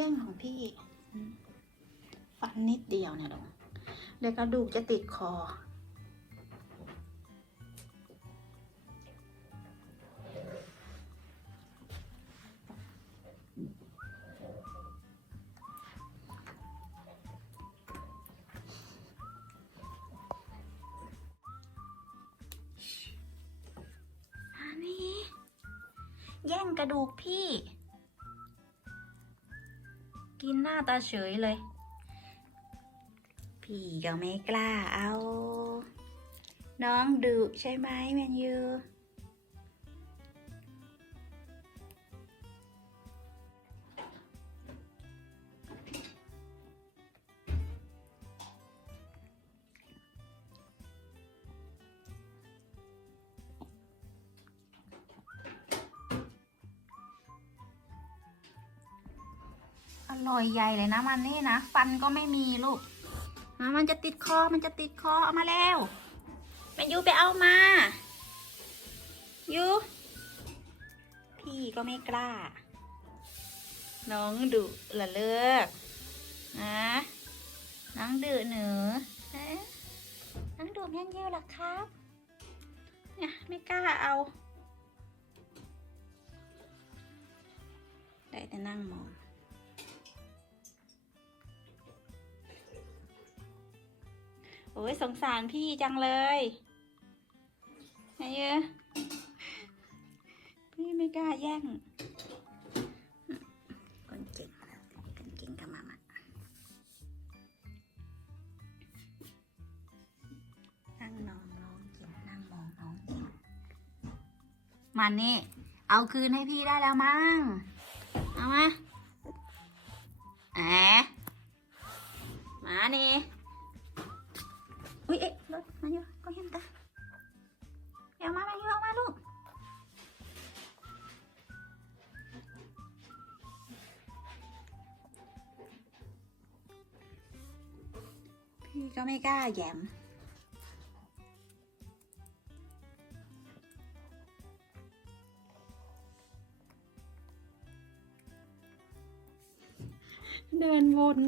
แย่งของพี่ฟันนิดเดียวเนี่ยลูกเดี๋ยวกระดูกจะติดคอ อันนี้ แย่งกระดูกพี่ กินหน้าตาเฉยเลย พี่ก็ไม่กล้าเอา น้องดุใช่ไหมแมนยู ร่อยใหญ่เลยนะมันนี่นะฟันก็ไม่มีลูกมันจะติดคอ มันจะติดคอเอามาแล้วแมนยูไปเอามายูพี่ก็ไม่กล้า น้องดุละเลิกนะน้องดุหนูฮะน้องดุแมนยูหรอครับเนี่ยไม่กล้าเอาได้แต่นั่งมอง อ้ยสงสารพี่จังเลยไงเยอะพี่ไม่กล้าแย่งคนเก่งคนเก่งกับมามานั่งนองน้องกินนั่งมองน้องกินมันนี่ เอาคืนให้พี่ได้แล้วมั้ง เอามาแหมมานี่ อุ้ยเอ๊ะรถมาอยู่ก็เห็นตาเดี๋ยวมามาอยู่ออกมาลูกพี่ก็ไม่กล้าแยมเดินวน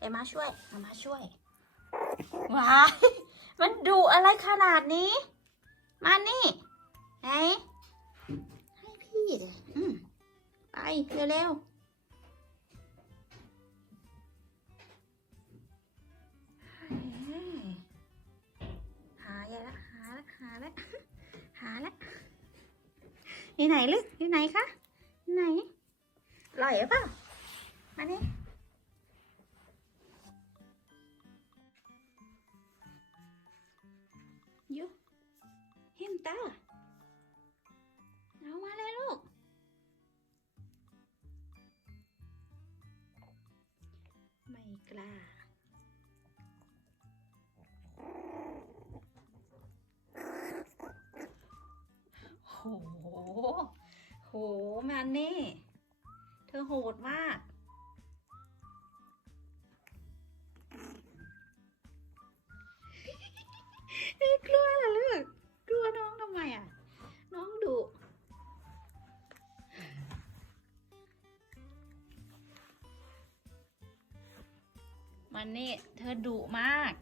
เอ็มมาช่วยเอามาช่วยว้ายมันดุอะไรขนาดนี้ มานี่ไหนให้พี่เดี๋ยวอืมไปเร็วๆเฮ้ยหาอย่าละหาละหาละหาละอยู่ไหนลึกอยู่ไหนคะอยู่ไหนลอยหรือเปล่ามานี่ ตาเอามาเลยลูก ไม่กล้าโห โหมันนี่เธอโหดมาก มันนี่เธอดุมาก